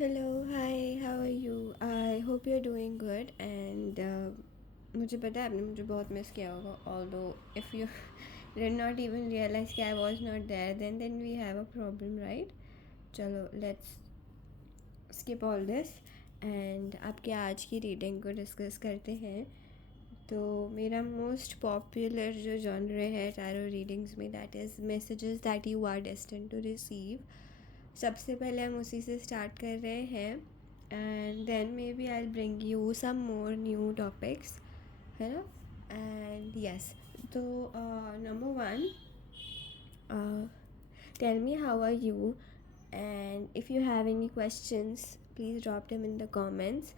Hello, hi, how are you? I hope you're doing good and मुझे पता है आपने मुझे बहुत मिस किया होगा although if you did not even realize कि I was not there then we have a problem, right? चलो let's skip all this and आपके आज की रीडिंग को डिस्कस करते हैं। तो मेरा मोस्ट पॉपुलर जो जॉनर है टैरो रीडिंग्स में that is messages that you are destined to receive. सबसे पहले हम उसी से स्टार्ट कर रहे हैं and then maybe I bring you some more new topics, है ना। एंड यस, तो number one, tell me how are you and if you have any questions please drop them in the comments.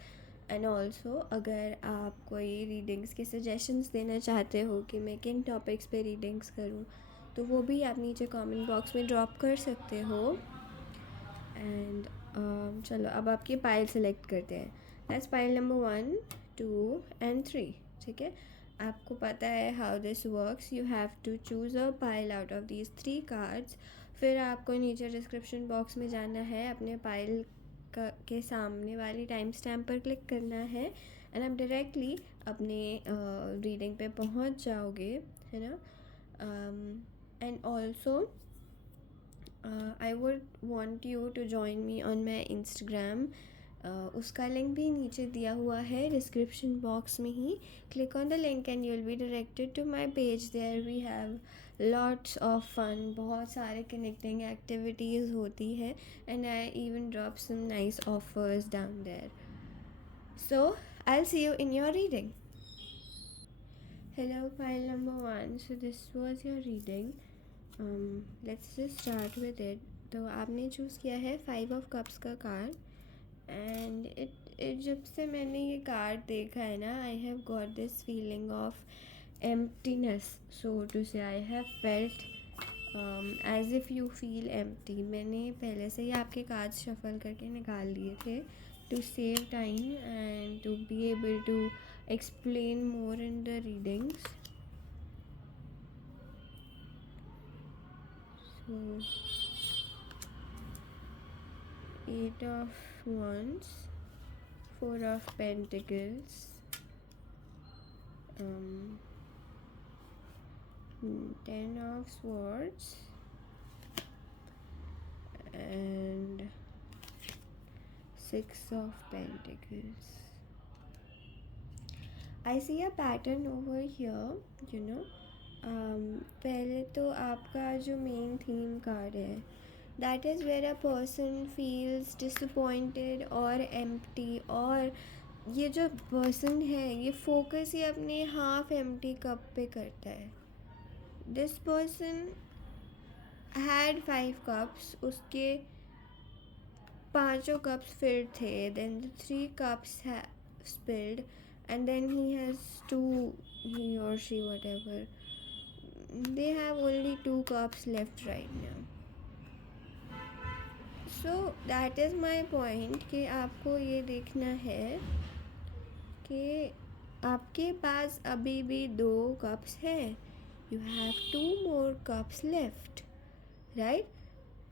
And also अगर आप कोई रीडिंग्स के सजेशंस देना चाहते हो कि मैं किन टॉपिक्स पे रीडिंग्स करूँ तो वो भी आप नीचे कमेंट बॉक्स में ड्रॉप कर सकते हो। एंड चलो अब आपकी पाइल सेलेक्ट करते हैं। That's pile number 1, 2 and 3। ठीक है, आपको पता है how this works. You have to choose a pile out of these 3 cards. फिर आपको नीचे डिस्क्रिप्शन बॉक्स में जाना है, अपने पाइल के सामने वाली टाइम स्टैम्प पर क्लिक करना है एंड आप डायरेक्टली अपने रीडिंग पे पहुंच जाओगे, है ना। And also I would want you to join me on my Instagram. उसका लिंक भी नीचे दिया हुआ है डिस्क्रिप्शन बॉक्स में ही। Click on the link and you will be directed to my page. There we have lots of fun, बहुत सारे कनेक्टिंग एक्टिविटीज़ होती है and I even drop some nice offers down there. So I will see you in your reading. Hello, file number 1. So this was your reading. Let's just start with it. तो आपने चूज़ किया है 5 of cups का card and it जब से मैंने ये card देखा है ना, I have got this feeling of emptiness. So to say I have felt as if you feel empty. मैंने पहले से ही आपके कार्ड्स शफल करके निकाल लिए थे to save time and to be able to explain more in the readings. So 8 of wands, 4 of pentacles, um, 10 of swords and 6 of pentacles. I see a pattern over here, you know. पहले तो आपका जो main theme card है that is where a person feels disappointed और empty, और ये जो पर्सन है ये फोकस ही अपने हाफ एम्प्टी कप पे करता है। दिस पर्सन हैड 5 कप्स, उसके पांचों कप्स फिर थे, then the 3 cups spilled and then he has he or she whatever, they have only 2 cups left right now. So that is my point कि आपको ये देखना है कि आपके पास अभी भी 2 कप्स हैं। You have 2 more cups left, right.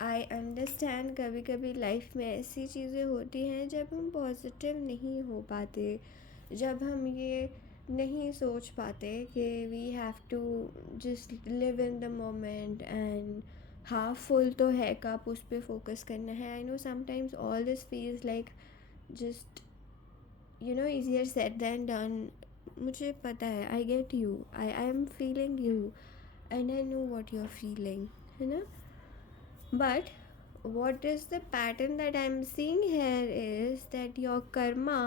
I understand कभी कभी लाइफ में ऐसी चीज़ें होती हैं जब हम पॉजिटिव नहीं हो पाते, जब हम ये नहीं सोच पाते कि we have to just live in the moment and half full तो है कप, उस पर फोकस करना है। I know sometimes all this feels like just easier said than done. मुझे पता है, I get you, I am feeling you and I know what you are feeling, है ना। But what is the pattern that I'm seeing here is that your karma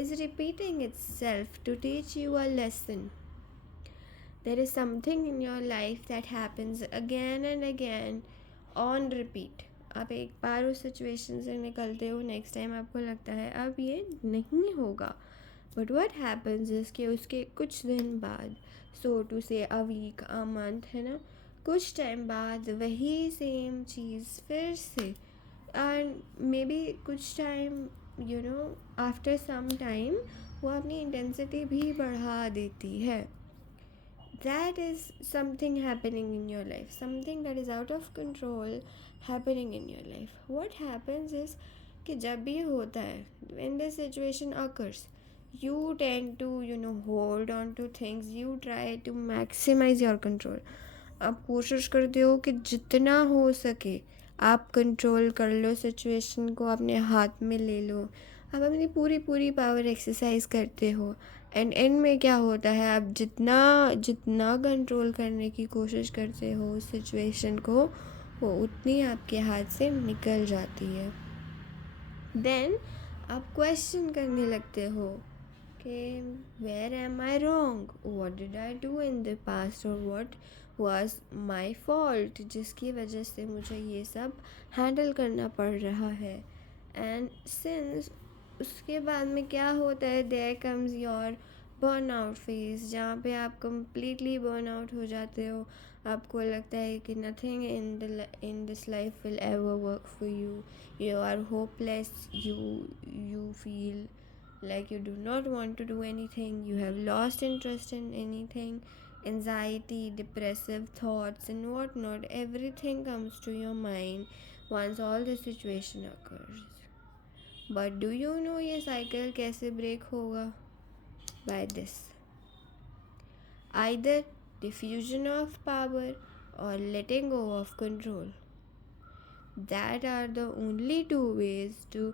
is repeating itself to teach you a lesson. There is something in your life that happens again and again on repeat. आप एक बार उस सिचुएशन से निकलते हो, next time आपको लगता है अब ये नहीं होगा, बट वट हैपन्स इज कि उसके कुछ दिन बाद, सो टू से अ वीक अ मंथ, है ना, कुछ टाइम बाद वही सेम चीज़ फिर से, एंड मे बी कुछ टाइम आफ्टर सम टाइम वो अपनी इंटेंसिटी भी बढ़ा देती है। that is something happening in your life, something that is out of control happening in your life. What happens is कि जब भी होता है, when the situation occurs, you tend to hold on to things, you try to maximize your control. आप कोशिश करते हो कि जितना हो सके आप कंट्रोल कर लो सिचुएशन को, अपने हाथ में ले लो, आप अपनी पूरी पूरी पावर एक्सरसाइज करते हो। एंड में क्या होता है, आप जितना जितना कंट्रोल करने की कोशिश करते हो उस सिचुएशन को, वो उतनी आपके हाथ से निकल जाती है। देन आप क्वेश्चन करने लगते हो कि where am I wrong, what did I do in the past, और व्हाट वाज माय फॉल्ट, जिसकी वजह से मुझे ये सब हैंडल करना पड़ रहा है। एंड सिंस उसके बाद में क्या होता है, there comes your burn out phase, जहाँ पे आप कम्प्लीटली बर्न आउट हो जाते हो। आपको लगता है कि nothing in this life will ever work for you, you are hopeless, you feel like you do not want to do anything, you have lost interest in anything, anxiety, depressive thoughts and whatnot, everything comes to your mind once all the situation occurs. But do you know ये cycle कैसे break होगा? By this, either diffusion of power or letting go of control. That are the only two ways to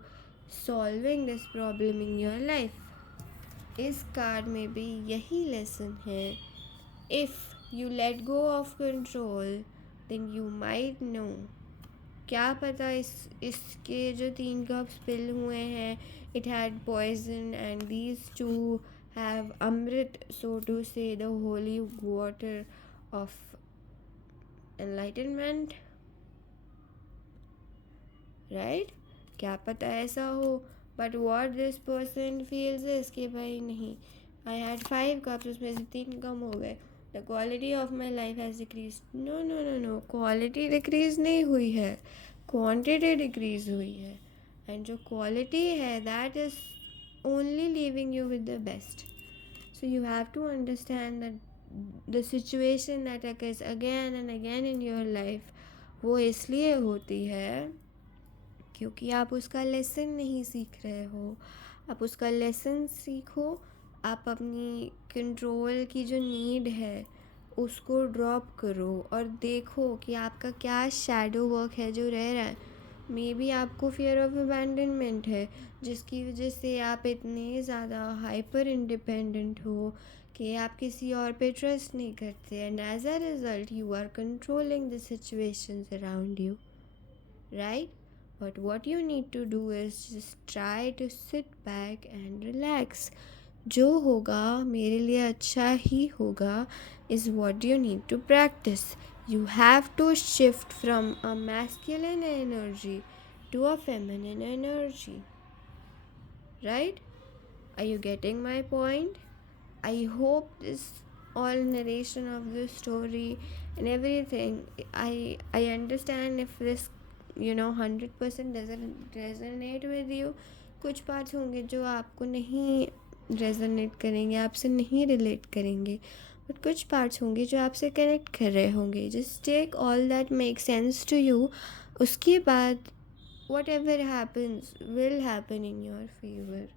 solving this problem in your life. इस कार्ड में भी यही लेसन है। If you let go of control, then you might know, क्या पता इसके जो 3 cup spill हुए हैं, it had poison and these two have amrit, so to say, the holy water of enlightenment, right? क्या पता ऐसा हो। But what this person feels is कि भाई नहीं, आई हैड 5 कप्स, उसमें से 3 कम हो गए, the quality of my life has decrease. No no no no, quality decrease नहीं हुई है, क्वांटिटी डिक्रीज हुई है। एंड जो क्वालिटी है that is only leaving you with the best. So you have to understand that the situation that occurs again and again in your life, वो इसलिए होती है क्योंकि आप उसका लेसन नहीं सीख रहे हो। आप उसका लेसन सीखो, आप अपनी कंट्रोल की जो नीड है उसको ड्रॉप करो और देखो कि आपका क्या शैडो वर्क है जो रह रहा है। मे बी आपको फियर ऑफ अबैंडनमेंट है, जिसकी वजह से आप इतने ज़्यादा हाइपर इंडिपेंडेंट हो कि आप किसी और पे ट्रस्ट नहीं करते, and as a result you are controlling the situations around you, right? But what you need to do is just try to sit back and relax. जो होगा मेरे लिए अच्छा ही होगा is what you need to practice. You have to shift from a masculine energy to a feminine energy. Right? Are you getting my point? I hope this all narration of the story and everything, I understand if this 100% doesn't resonate with you. कुछ पार्ट्स होंगे जो आपको नहीं रेजोनेट करेंगे, आपसे नहीं रिलेट करेंगे, बट कुछ पार्ट्स होंगे जो आपसे कनेक्ट कर रहे होंगे। Just take all that make sense to you, उसके बाद whatever happens will happen in your favour.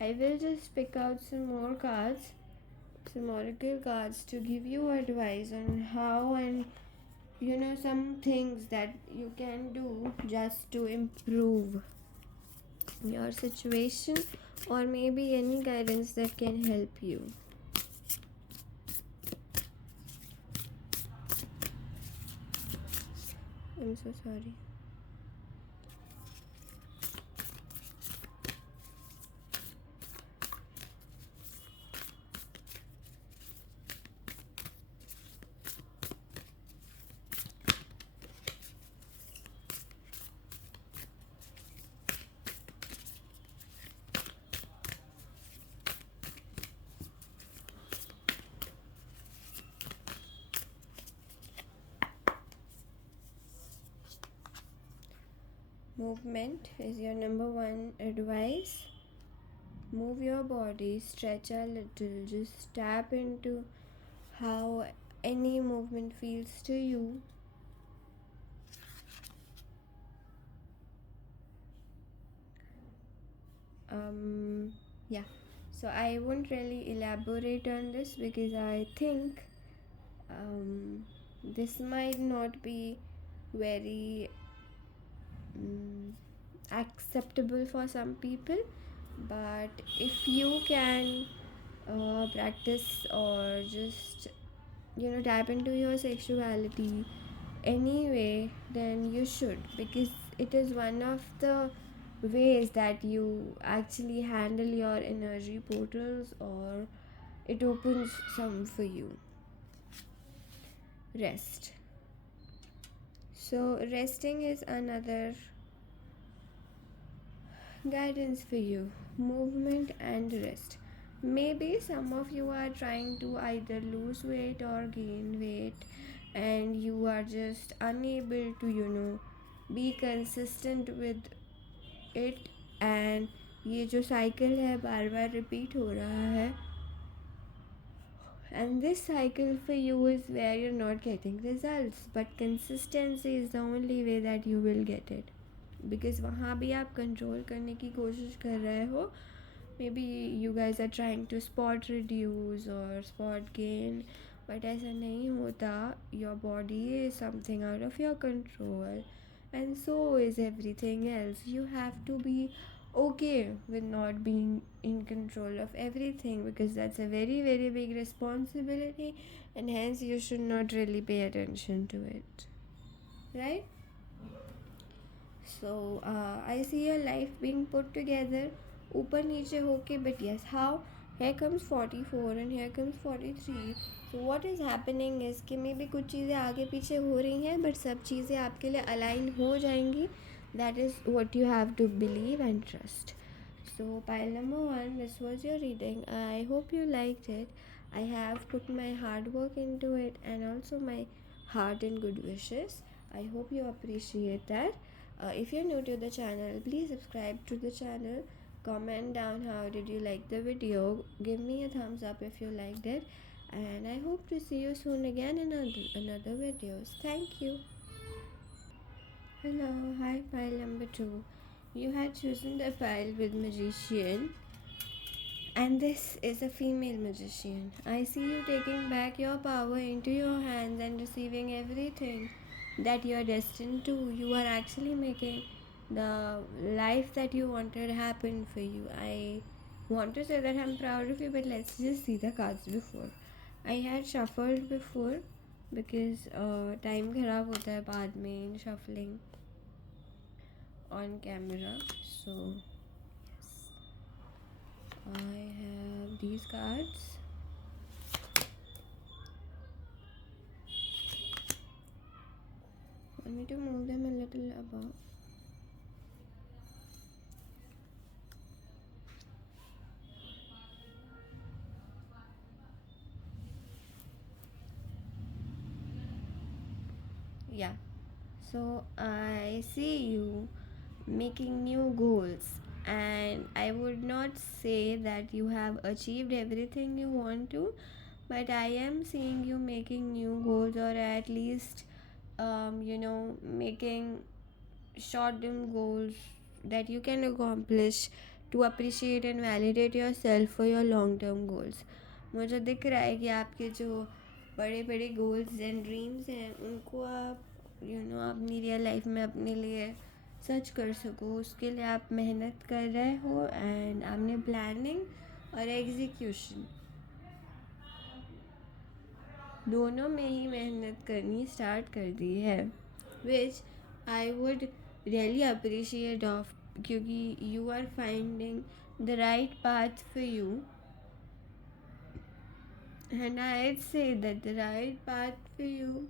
I will just pick out some more cards, some oracle cards, to give you advice on how, and some things that you can do just to improve your situation, or maybe any guidance that can help you. I'm so sorry. Movement is your number 1 advice. Move your body, stretch a little, just tap into how any movement feels to you. Yeah, so I won't really elaborate on this because I think this might not be very um, acceptable for some people, but if you can practice or just tap into your sexuality anyway, then you should, because it is one of the ways that you actually handle your energy portals, or it opens some for you. Rest. So resting is another guidance for you. Movement and rest. Maybe some of you are trying to either lose weight or gain weight, and you are just unable to be consistent with it, and ये जो साइकिल है बार बार रिपीट हो रहा है, and this cycle for you is where you're not getting results, but consistency is the only way that you will get it, because वहाँ भी आप कंट्रोल करने की कोशिश कर रहे हो. Maybe you guys are trying to spot reduce or spot gain, but ऐसा नहीं होता. Your body is something out of your control, and so is everything else. You have to be okay with not being in control of everything, because that's a very very big responsibility, and hence you should not really pay attention to it, right? So I see your life being put together ऊपर नीचे होके, but yes, how? Here comes 44 and here comes 43. So what is happening is कि मे भी कुछ चीज़ें आगे पीछे हो रही हैं, but सब चीज़ें आपके लिए अलाइन हो जाएंगी. That is what you have to believe and trust. So pile number 1, this was your reading. I hope you liked it. I have put my hard work into it, and also my heart and good wishes. I hope you appreciate that. If you're new to the channel, please subscribe to the channel. Comment down how did you like the video. Give me a thumbs up if you liked it. And I hope to see you soon again in another videos. Thank you. Hello, hi pile number 2. You had chosen the pile with magician, and this is a female magician. I see you taking back your power into your hands and receiving everything that you are destined to. You are actually making the life that you wanted happen for you. I want to say that I'm proud of you, but let's just see the cards before. I had shuffled before because time खराब होता है बाद में in shuffling on camera. So yes, I have these cards. Want me to move them a little above? Yeah. So I see you making new goals, and I would not say that you have achieved everything you want to, but I am seeing you making new goals, or at least making short term goals that you can accomplish to appreciate and validate yourself for your long term goals. मुझे दिख रहा है कि आपके जो बड़े बड़े goals and dreams हैं उनको आप अपनी रियल लाइफ में अपने लिए सच कर सको, उसके लिए आप मेहनत कर रहे हो, एंड आपने प्लानिंग और एग्जीक्यूशन दोनों में ही मेहनत करनी स्टार्ट कर दी है, which I would really appreciate of, क्योंकि you are finding the right path for you, and I'd say that the right path for you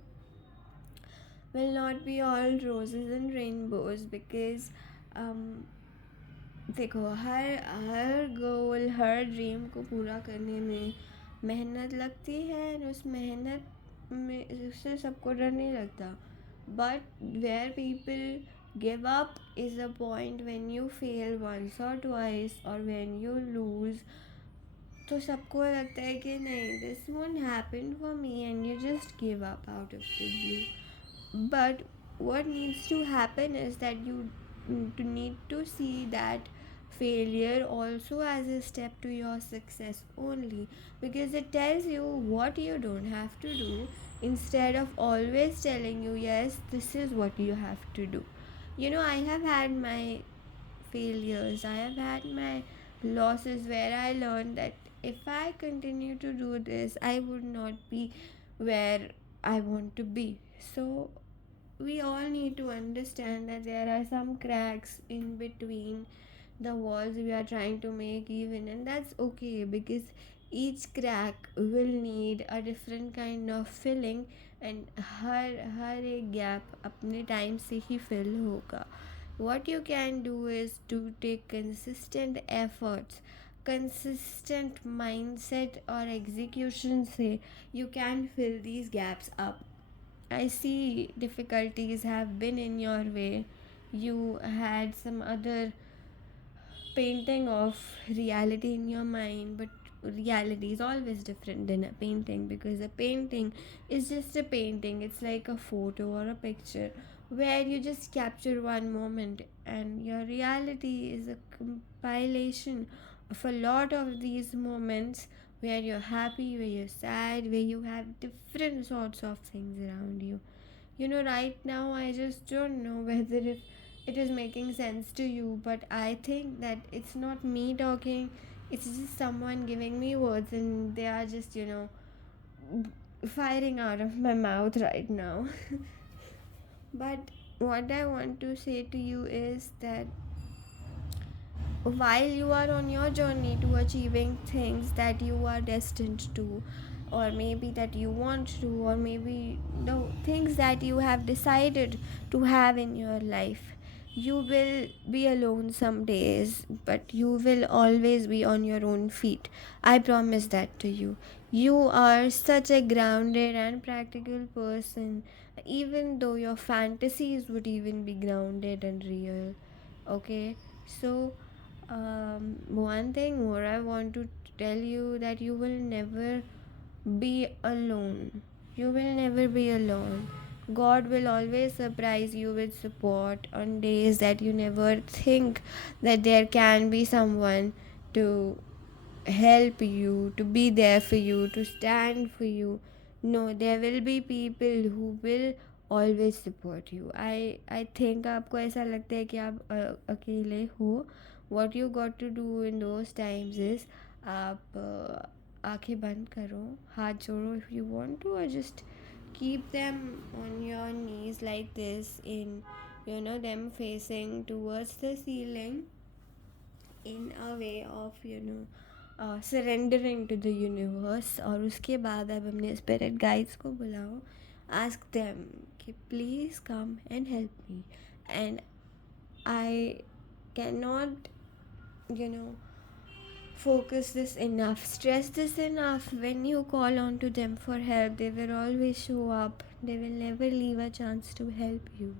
will not be all roses and rainbows, because देखो हर हर गोल her dream को पूरा करने में मेहनत लगती है, और उस मेहनत में उससे सबको डर नहीं लगता, but where people give up is a point when you fail once और ट्वाइस, और व्हेन यू लूज़, तो सबको लगता है कि नहीं, this won't happen for me, and you just give up out of the blue. But what needs to happen is that you need to see that failure also as a step to your success only, because it tells you what you don't have to do instead of always telling you, yes, this is what you have to do. I have had my failures, I have had my losses where I learned that if I continue to do this, I would not be where I want to be. So we all need to understand that there are some cracks in between the walls we are trying to make even, and that's okay, because each crack will need a different kind of filling, and हर एक गैप अपने टाइम से ही fill होगा. What you can do is to take consistent efforts, consistent mindset or execution से you can fill these gaps up. I see difficulties have been in your way. You had some other painting of reality in your mind, but reality is always different than a painting, because a painting is just a painting. It's like a photo or a picture where you just capture one moment, and your reality is a compilation of a lot of these moments where you're happy, where you're sad, where you have different sorts of things around you. Right now I just don't know whether if it is making sense to you, but I think that it's not me talking, it's just someone giving me words, and they are just, firing out of my mouth right now. But what I want to say to you is that while you are on your journey to achieving things that you are destined to, or maybe that you want to, or maybe the things that you have decided to have in your life, you will be alone some days, but you will always be on your own feet. I promise that to you. You are such a grounded and practical person, even though your fantasies would even be grounded and real. Okay, so one thing more I want to tell you, that you will never be alone. You will never be alone. God will always surprise you with support on days that you never think that there can be someone to help you, to be there for you, to stand for you. No, there will be people who will always support you. I think आपको ऐसा लगता है कि आप अकेले हो. What you got to do in those times is आप आंखें बंद करो, हाथ जोड़ो if you want to, or just keep them on your knees like this, in them facing towards the ceiling, in a way of surrendering to the universe. और उसके बाद अब अपने spirit guides को बुलाओ, ask them कि please come and help me. And I cannot focus this enough, stress this enough. When you call on to them for help, they will always show up. They will never leave a chance to help you.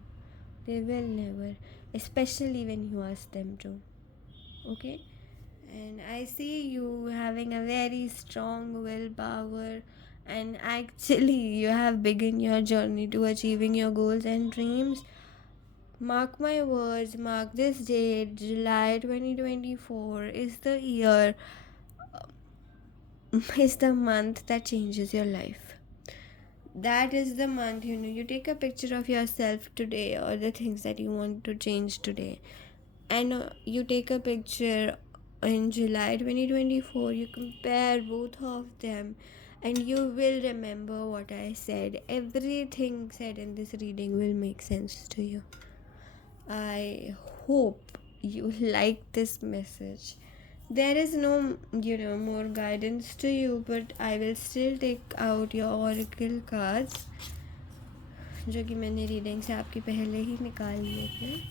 They will never, especially when you ask them to. Okay, and I see you having a very strong willpower, and actually you have begun your journey to achieving your goals and dreams. Mark my words, mark this date, July 2024 is the year, is the month that changes your life. That is the month, you take a picture of yourself today, or the things that you want to change today, and you take a picture in July 2024, you compare both of them, and you will remember what I said. Everything said in this reading will make sense to you. I hope you like this message. There is no, more guidance to you, but I will still take out your oracle cards, जो कि मैंने रीडिंग से आपके पहले ही निकाल लिए थे.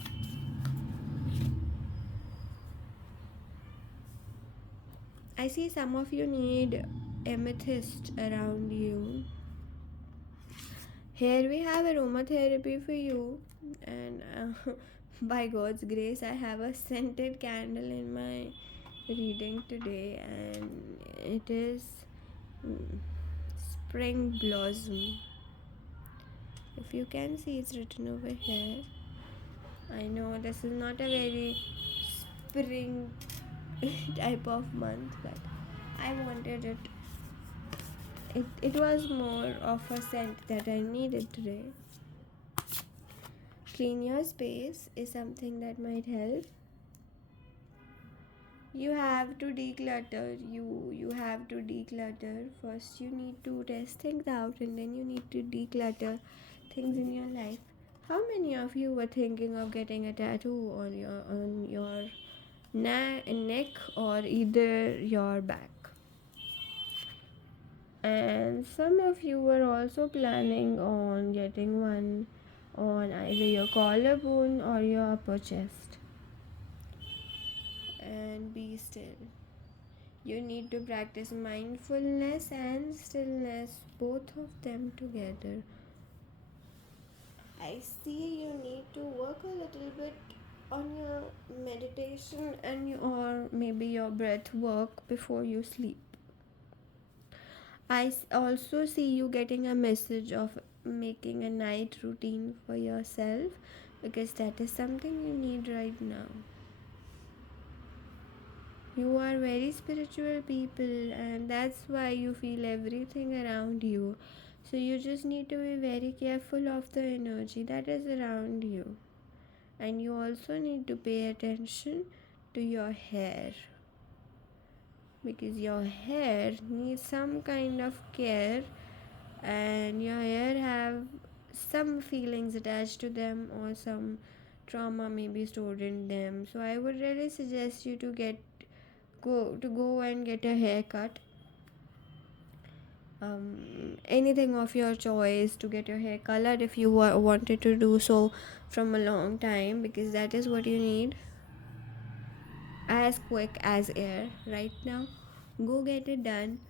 I see some of you need amethyst around you. Here we have aromatherapy for you, and by God's grace, I have a scented candle in my reading today, and it is spring blossom. If you can see, it's written over here. I know this is not a very spring type of month, but I wanted it. It was more of a scent that I needed today. Clean your space is something that might help. You have to declutter. You have to declutter. First you need to test things out, and then you need to declutter things in your life. How many of you were thinking of getting a tattoo on your neck or either your back? And some of you were also planning on getting one on either your collarbone or your upper chest. And be still. You need to practice mindfulness and stillness, both of them together. I see you need to work a little bit on your meditation or maybe your breath work before you sleep. I also see you getting a message of making a night routine for yourself, because that is something you need right now. You are very spiritual people, and that's why you feel everything around you. So you just need to be very careful of the energy that is around you. And you also need to pay attention to your hair, because your hair needs some kind of care, and your hair have some feelings attached to them, or some trauma may be stored in them. So I would really suggest you to go and get a haircut. Anything of your choice, to get your hair colored if you wanted to do so from a long time, because that is what you need, as quick as air right now. Go get it done.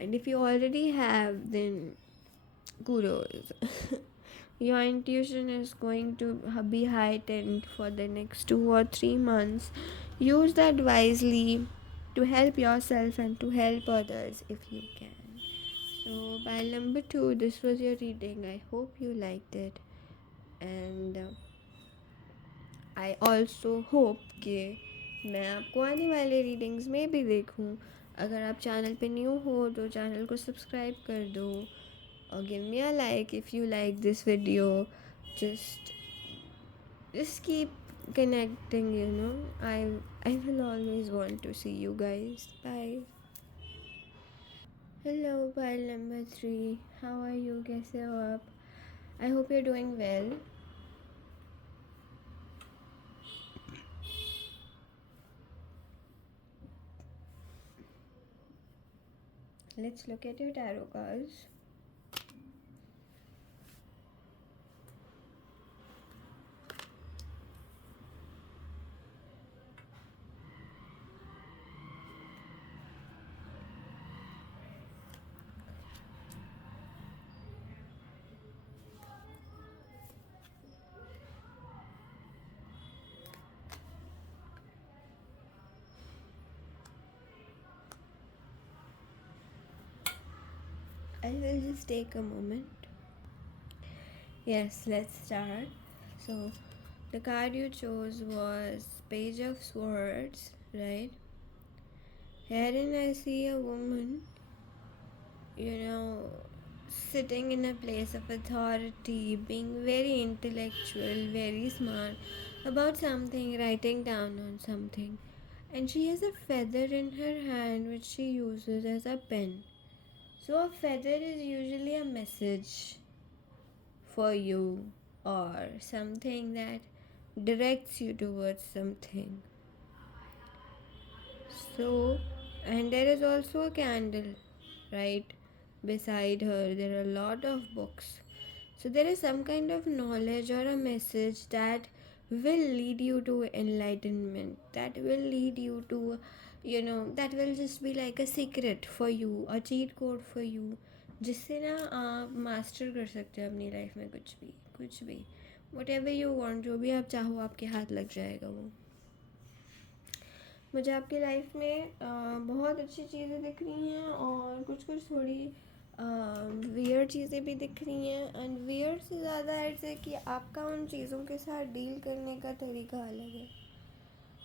And if you already have, then kudos. Your intuition is going to be heightened for the next 2 or 3 months. Use that wisely to help yourself and to help others if you can. So, by number 2, this was your reading. I hope you liked it. And I also hope कि मैं आपको आने वाले रीडिंग्स में भी देखूं. अगर आप चैनल पे न्यू हो तो चैनल को सब्सक्राइब कर दो, or give me a like if you like this video. Just keep connecting, I will always want to see you guys. Bye. Hello, pile number 3. How are you? कैसे हो आप? I hope you're doing well. Let's look at your tarot cards. I will just take a moment. Yes, let's start. So, the card you chose was Page of Swords, right? Herein I see a woman, sitting in a place of authority, being very intellectual, very smart about something, writing down on something. And she has a feather in her hand which she uses as a pen. So, a feather is usually a message for you, or something that directs you towards something. So, and there is also a candle right beside her. There are a lot of books. So, there is some kind of knowledge or a message that will lead you to enlightenment, that will lead you to, that will just be like a secret for you, a cheat code for you, जिससे ना आप मास्टर कर सकते हो अपनी लाइफ में कुछ भी whatever you want, जो भी आप चाहो आपके हाथ लग जाएगा वो. मुझे आपकी लाइफ में बहुत अच्छी चीज़ें दिख रही हैं, और कुछ थोड़ी वियर्ड चीज़ें भी दिख रही हैं, एंड वियर्ड से ज़्यादा ऐसे कि आपका उन चीज़ों के साथ डील करने का तरीका अलग है,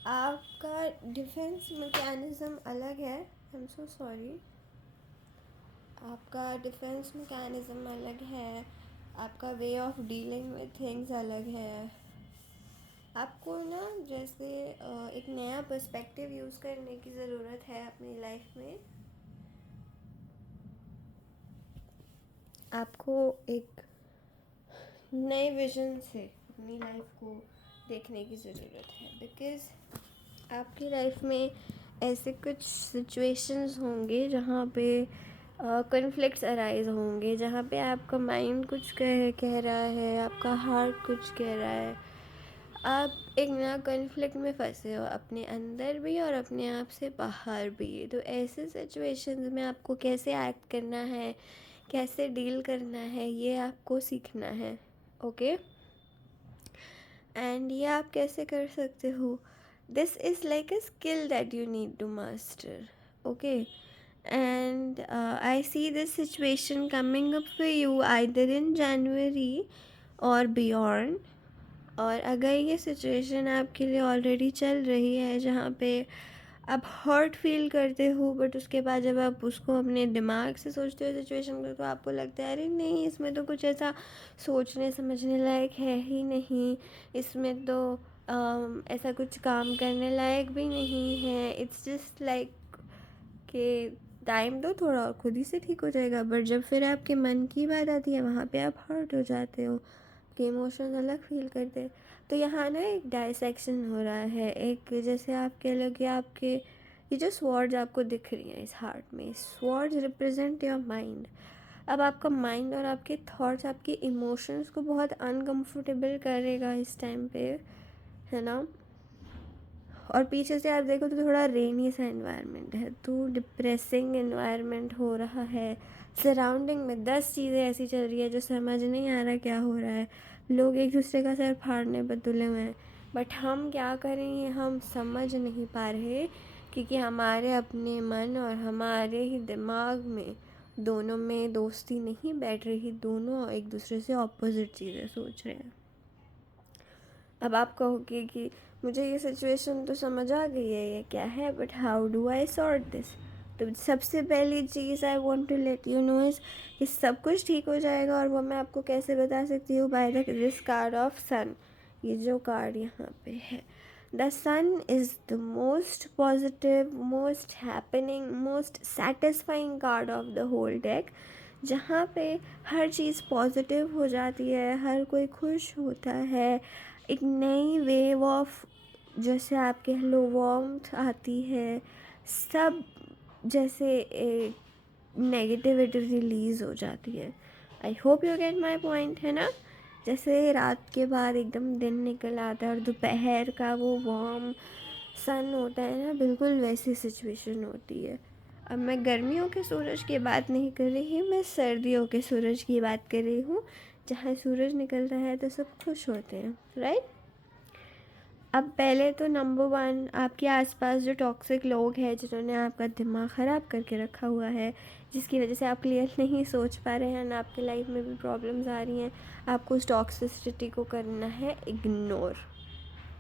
आपका डिफेंस मैकेनिज़्म अलग है। आई एम सो सॉरी, आपका डिफेंस मैकेनिज़्म अलग है, आपका way of dealing with things अलग है। आपको ना जैसे एक नया पर्सपेक्टिव यूज़ करने की ज़रूरत है अपनी लाइफ में। आपको एक नए विजन से अपनी लाइफ को देखने की ज़रूरत है, बिकॉज़ आपकी लाइफ में ऐसे कुछ सिचुएशंस होंगे जहाँ पे कॉन्फ्लिक्ट्स अराइज होंगे, जहाँ पे आपका माइंड कुछ कह रहा है, आपका हार्ट कुछ कह रहा है। आप एक नया कॉन्फ्लिक्ट में फंसे हो, अपने अंदर भी और अपने आप से बाहर भी। तो ऐसे सिचुएशंस में आपको कैसे एक्ट करना है, कैसे डील करना है, ये आपको सीखना है। ओके, एंड ये आप कैसे कर सकते हो? This is like a skill that you need to master. Okay, and I see this situation coming up for you either in January or beyond. और अगर ये सिचुएशन आपके लिए ऑलरेडी चल रही है जहाँ पे आप हर्ट फील करते हो, बट उसके बाद जब आप उसको अपने दिमाग से सोचते हो सिचुएशन को, तो आपको लगता है अरे नहीं, इसमें तो कुछ ऐसा सोचने समझने लायक है ही नहीं, इसमें तो ऐसा कुछ काम करने लायक भी नहीं है। इट्स जस्ट लाइक कि टाइम दो थोड़ा और खुद ही से ठीक हो जाएगा। बट जब फिर आपके मन की बात आती है, वहाँ पे आप हर्ट हो जाते हो, कि इमोशंस अलग फील करते हैं। तो यहाँ ना एक डायसेक्शन हो रहा है, एक जैसे आप कह लो कि आपके ये जो स्वॉर्ड्स आपको दिख रही हैं इस हार्ट में, स्वॉर्ड्स रिप्रेजेंट योर माइंड। अब आपका माइंड और आपके थॉट्स आपके इमोशंस को बहुत अनकम्फर्टेबल करेगा इस टाइम पे, है ना। और पीछे से आप देखो तो थोड़ा रेनी सा एनवायरनमेंट है, तो डिप्रेसिंग एनवायरनमेंट हो रहा है। सराउंडिंग में 10 चीज़ें ऐसी चल रही है जो समझ नहीं आ रहा क्या हो रहा है। लोग एक दूसरे का सर फाड़ने पर तुले हुए हैं, बट हम क्या करें, हम समझ नहीं पा रहे, क्योंकि हमारे अपने मन और हमारे ही दिमाग में दोनों में दोस्ती नहीं बैठ रही, दोनों एक दूसरे से ऑपोजिट चीज़ें सोच रहे हैं। अब आप कहोगे कि मुझे ये सिचुएशन तो समझ आ गई है, ये क्या है, but how do I sort this. तो सबसे पहली चीज़ I want to let you know is कि सब कुछ ठीक हो जाएगा, और वो मैं आपको कैसे बता सकती हूँ, by this card of sun. ये जो कार्ड यहाँ पे है, the sun is the most positive, most happening, most satisfying card of the whole deck, जहाँ पे हर चीज़ पॉजिटिव हो जाती है, हर कोई खुश होता है, एक नई वेव ऑफ जैसे आप कह लो वार्मथ आती है, सब जैसे एक नेगेटिविटी रिलीज़ हो जाती है। I hope you get my point, है ना। जैसे रात के बाद एकदम दिन निकल आता है और दोपहर का वो वार्म सन होता है ना, बिल्कुल वैसी सिचुएशन होती है। अब मैं गर्मियों के सूरज की बात नहीं कर रही हूँ, मैं सर्दियों के सूरज की बात कर रही हूँ, जहाँ सूरज निकल रहा है तो सब खुश होते हैं, राइट। अब पहले तो नंबर 1, आपके आसपास जो टॉक्सिक लोग हैं जिन्होंने आपका दिमाग ख़राब करके रखा हुआ है, जिसकी वजह से आप क्लियर नहीं सोच पा रहे हैं ना, आपके लाइफ में भी प्रॉब्लम्स आ रही हैं, आपको उस टॉक्सिसिटी को करना है इग्नोर।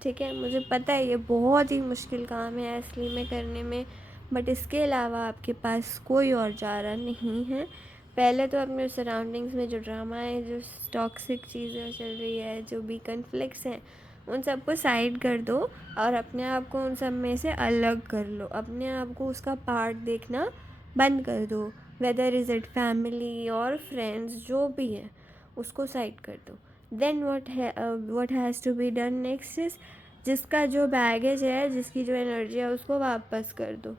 ठीक है, मुझे पता है ये बहुत ही मुश्किल काम है असली में करने में, बट इसके अलावा आपके पास कोई और चारा नहीं है। पहले तो अपने सराउंडिंग्स में जो ड्रामा है, जो टॉक्सिक चीज़ें चल रही है, जो भी कन्फ्लिक्ट्स हैं, उन सबको साइड कर दो और अपने आप को उन सब में से अलग कर लो। अपने आप को उसका पार्ट देखना बंद कर दो, वेदर इज़ इट फैमिली और फ्रेंड्स, जो भी है उसको साइड कर दो। Then what has to be done next is, जिसका जो बैगेज है, जिसकी जो एनर्जी है, उसको वापस कर दो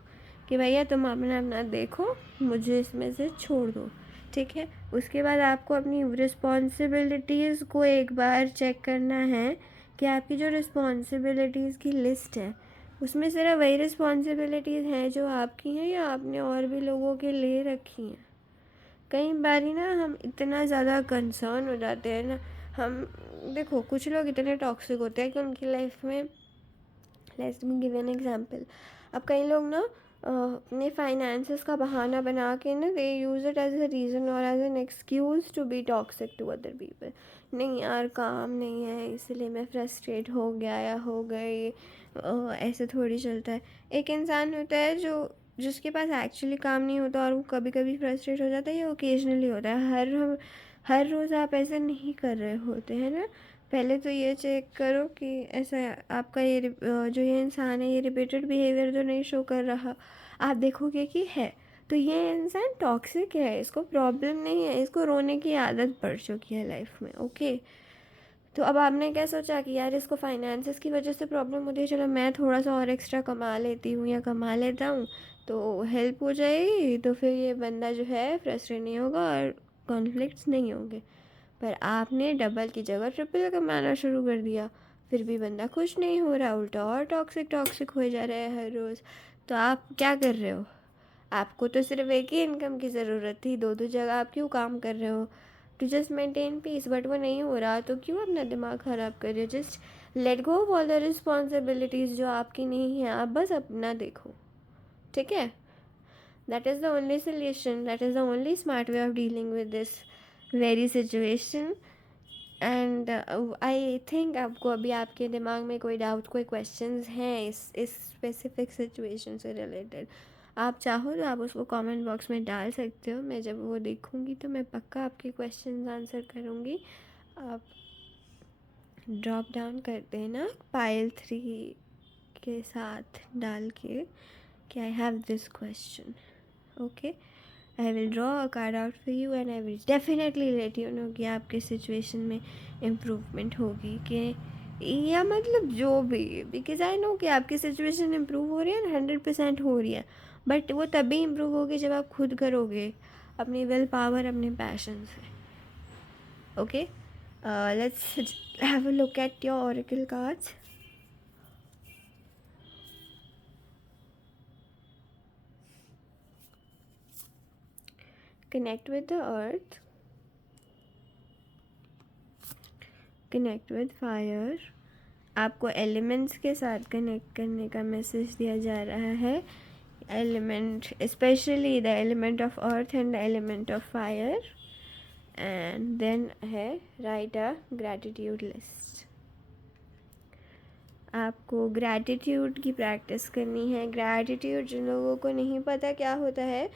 कि भैया तुम अपना देखो, मुझे इसमें से छोड़ दो। ठीक है, उसके बाद आपको अपनी रिस्पॉन्सिबिलिटीज़ को एक बार चेक करना है कि आपकी जो रिस्पॉन्सिबिलिटीज़ की लिस्ट है, उसमें सिर्फ वही रिस्पॉन्सिबिलिटीज़ हैं जो आपकी हैं, या आपने और भी लोगों के ले रखी हैं। कई बारी ना हम इतना ज़्यादा कंसर्न हो जाते हैं ना, हम देखो कुछ लोग इतने टॉक्सिक होते हैं कि उनकी लाइफ में, let's me give an example. अब कई लोग ना अपने फाइनेंसेस का बहाना बना के ना दे use it as a reason और as an excuse to be toxic to other people. नहीं यार, काम नहीं है इसलिए मैं फ्रस्ट्रेट हो गया या हो गई, ऐसे थोड़ी चलता है। एक इंसान होता है जो जिसके पास एक्चुअली काम नहीं होता और वो कभी कभी फ्रस्ट्रेट हो जाता है, ये ओकेजनली होता है। हर रोज़ आप ऐसे नहीं कर रहे होते हैं ना। पहले तो ये चेक करो कि ऐसा आपका जो ये इंसान है ये रिपीटेड बिहेवियर जो नहीं शो कर रहा, आप देखोगे कि है, तो ये इंसान टॉक्सिक है, इसको प्रॉब्लम नहीं है, इसको रोने की आदत पड़ चुकी है लाइफ में। ओके, तो अब आपने क्या सोचा कि यार इसको फाइनेंसेस की वजह से प्रॉब्लम होती है, चलो मैं थोड़ा सा और एक्स्ट्रा कमा लेती हूँ या कमा लेता हूँ तो हेल्प हो जाएगी, तो फिर ये बंदा जो है फ्रस्ट्रेट नहीं होगा और कॉन्फ्लिक्ट्स नहीं होंगे। पर आपने डबल की जगह ट्रिपल कमाना शुरू कर दिया, फिर भी बंदा खुश नहीं हो रहा, उल्टा और टॉक्सिक टॉक्सिक हो जा रहा है हर रोज़। तो आप क्या कर रहे हो? आपको तो सिर्फ एक ही इनकम की ज़रूरत थी, दो दो जगह आप क्यों काम कर रहे हो to just maintain peace? But वो नहीं हो रहा, तो क्यों अपना दिमाग ख़राब कर रहे हो? Just let go of all the responsibilities जो आपकी नहीं है, आप बस अपना देखो, ठीक है? That is the only solution, that is the only smart way of dealing with this very situation. And I think आपको अभी आपके दिमाग में कोई डाउट, कोई क्वेश्चंस हैं इस स्पेसिफिक सिचुएशन से रिलेटेड, आप चाहो तो आप उसको कमेंट बॉक्स में डाल सकते हो। मैं जब वो देखूँगी तो मैं पक्का आपके क्वेश्चंस आंसर करूँगी। आप ड्रॉप डाउन कर देना पाइल 3 के साथ डाल के कि I have this question. Okay, I will draw a card out for you and I will definitely let you no कि आपके सिचुएशन में इम्प्रूवमेंट होगी कि या मतलब जो भी, बिकॉज आई नो कि आपकी सिचुएशन इम्प्रूव हो रही है, 100% हो रही है, बट वो तभी इम्प्रूव होगी जब आप खुद करोगे अपनी विल पावर, अपने पैशन से। Okay, let's have a look at your oracle cards. Connect with the earth, connect with fire. आपको एलिमेंट्स के साथ कनेक्ट करने का मैसेज दिया जा रहा है। Element, specially the element of earth and the element of fire. And then है राइट अ ग्रैटिट्यूड लिस्ट। आपको ग्रैटिट्यूड की प्रैक्टिस करनी है। ग्रैटिट्यूड, जिन लोगों को नहीं पता क्या होता है,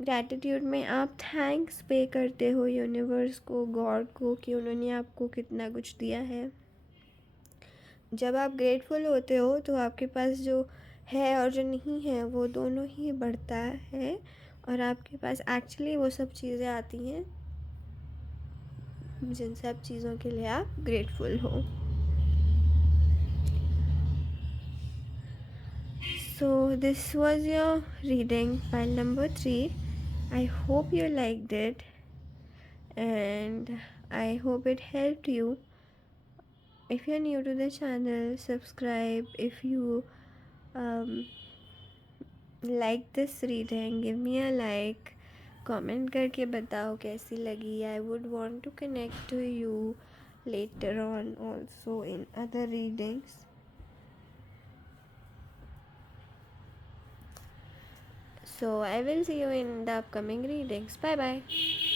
ग्रैटिट्यूड में आप थैंक्स पे करते हो यूनिवर्स को, गॉड को, कि उन्होंने आपको कितना कुछ दिया है। जब आप ग्रेटफुल होते हो तो आपके पास जो है और जो नहीं है वो दोनों ही बढ़ता है, और आपके पास एक्चुअली वो सब चीज़ें आती हैं जिन सब चीज़ों के लिए आप ग्रेटफुल हो। So this was your reading pile number 3. I hope you liked it and I hope it helped you. If you're new to the channel, subscribe. If you like this reading, give me a like. Comment करके बताओ कैसी लगी. I would want to connect to you later on also in other readings. So I will see you in the upcoming readings. Bye bye.